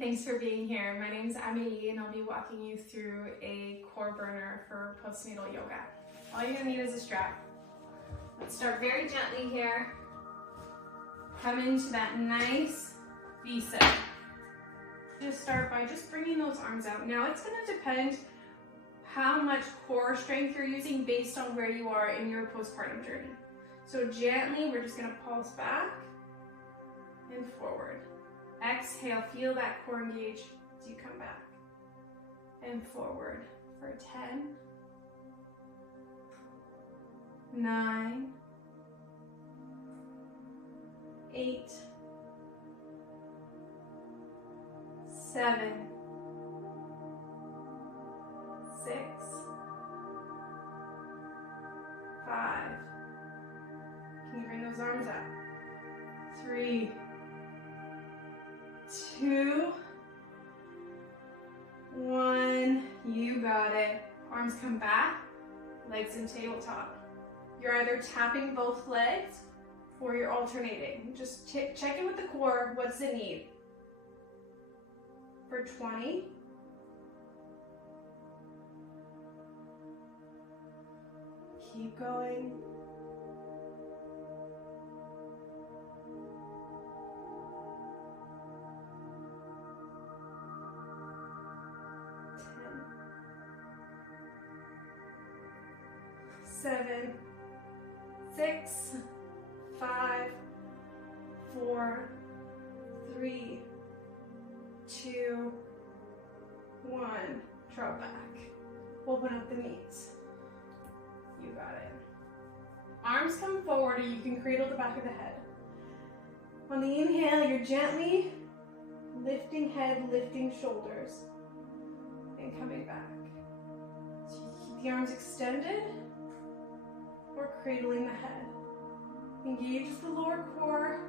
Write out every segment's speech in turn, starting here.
thanks for being here. My name is Amélie and I'll be walking you through a core burner for postnatal yoga. All you're gonna need is a strap. Let's start very gently here. Come into that nice V-sit. Just start by just bringing those arms out. Now it's gonna depend how much core strength you're using based on where you are in your postpartum journey. So gently, we're just gonna pulse back and forward. Exhale, feel that core engage as you come back and forward for 10, 9, 8, 7, 6, 5. Can you bring those arms up? 3, 2, 1. You got it. Arms come back, legs in tabletop. You're either tapping both legs or you're alternating. Just check in with the core. What's it need? For 20. Keep going. 7, 6, 5, 4, 3, 2, 1. Drop back. Open up the knees. You got it. Arms come forward, or you can cradle the back of the head. On the inhale, you're gently lifting head, lifting shoulders, and coming back. So you keep the arms extended, or cradling the head. Engage the lower core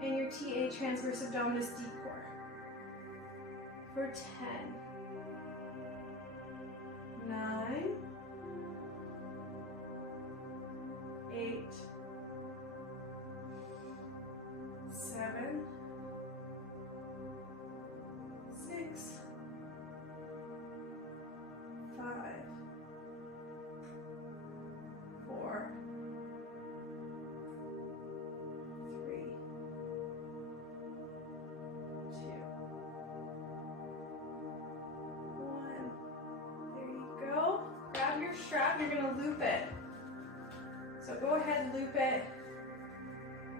and your TA, transverse abdominis deep core. For 10, 9, 8, 7, 6, 5, 4, 3, 2, 1. There you go. Grab your strap, you're gonna loop it. So go ahead, loop it.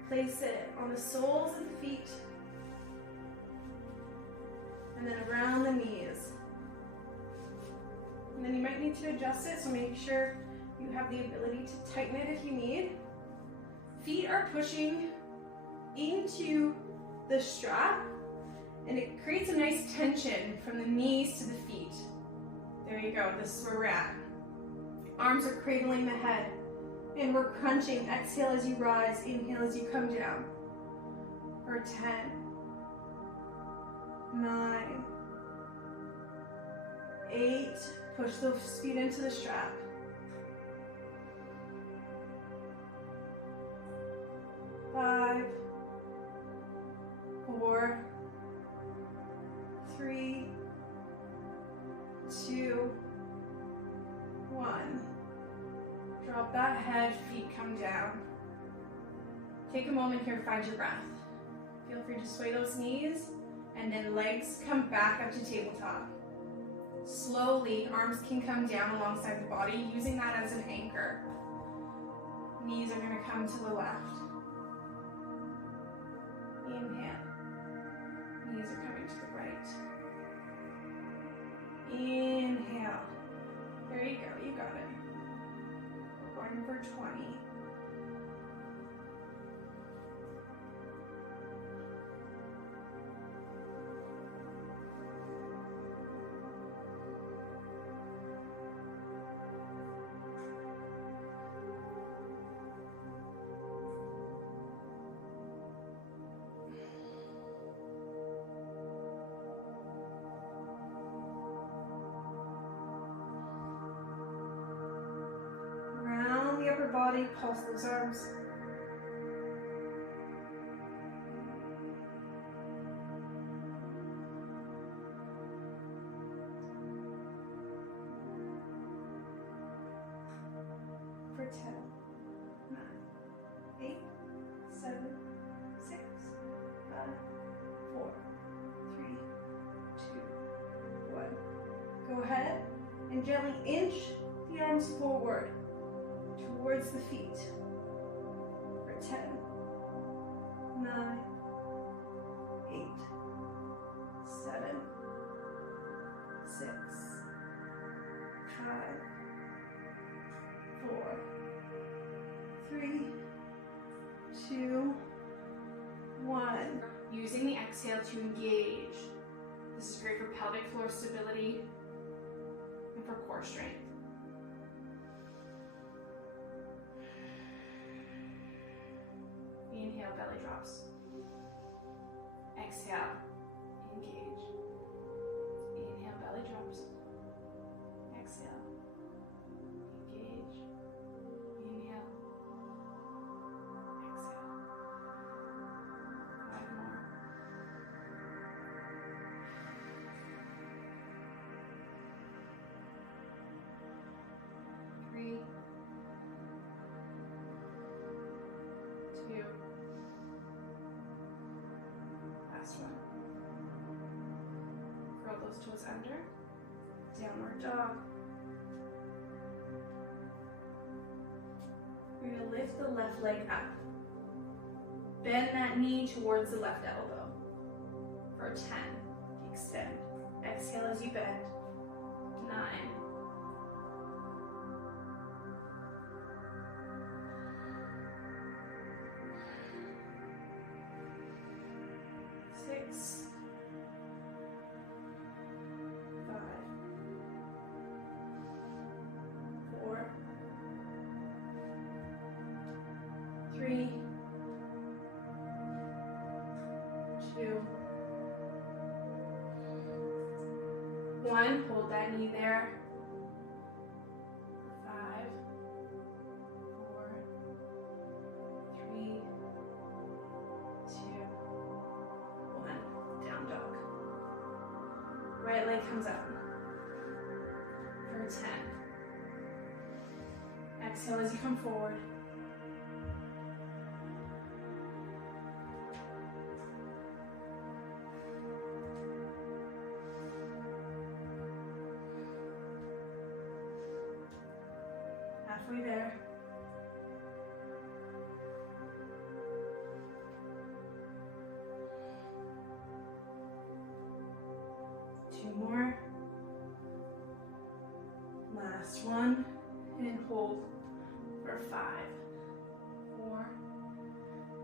Place it on the soles of the feet. And then around the knees. And then you might need to adjust it, so make sure you have the ability to tighten it if you need. Feet are pushing into the strap, and it creates a nice tension from the knees to the feet. There you go, this is where we're at. Arms are cradling the head, and we're crunching. Exhale as you rise, inhale as you come down. For 10, 9, 8, push those feet into the strap. 5, 4, 3, 2, 1. Drop that head, feet come down. Take a moment here, find your breath. Feel free to sway those knees, and then legs come back up to tabletop. Slowly, arms can come down alongside the body, using that as an anchor. Knees are gonna come to the left. Inhale. Knees are coming to the right. Inhale. There you go, you got it. We're going for 20. Upper body, pulse those arms. And gently inch the arms forward towards the feet. For 10, 9, 8, 7, 6, 5, 4, 3, 2, 1. Using the exhale to engage. This is great for pelvic floor stability and for core strength. Inhale, belly drops. Exhale, engage. Inhale, belly drops. Exhale, engage. Inhale, exhale. 5 more. 3, 2, last one. Curl those toes under, downward dog. We're going to lift the left leg up. Bend that knee towards the left elbow. For 10, extend. Exhale as you bend. 9, 6, 5, 4, 3, 2, 1. Hold that knee there. 5, 4, 3, 2, 1. Down dog. Right leg comes up. For 10. Exhale as you come forward. Halfway there. Two more. Last one. And hold for 5, 4,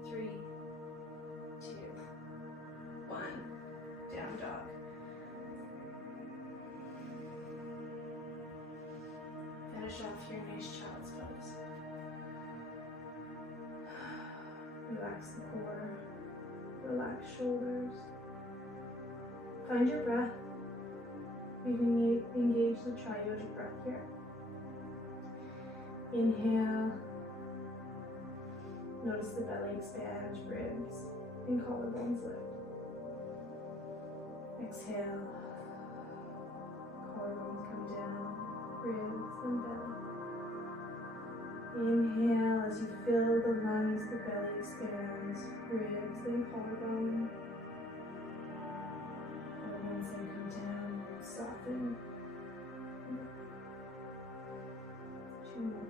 3, 2, 1. Down dog. Finish off your nice child's pose. Relax the core. Relax shoulders. Find your breath. We can engage the triodic breath here. Inhale. Notice the belly expand, ribs and collarbones lift. Exhale. Collarbones come down, ribs and belly. Inhale as you fill the lungs, the belly expands, ribs and collarbone. Collarbones then come down, soften. 2 more.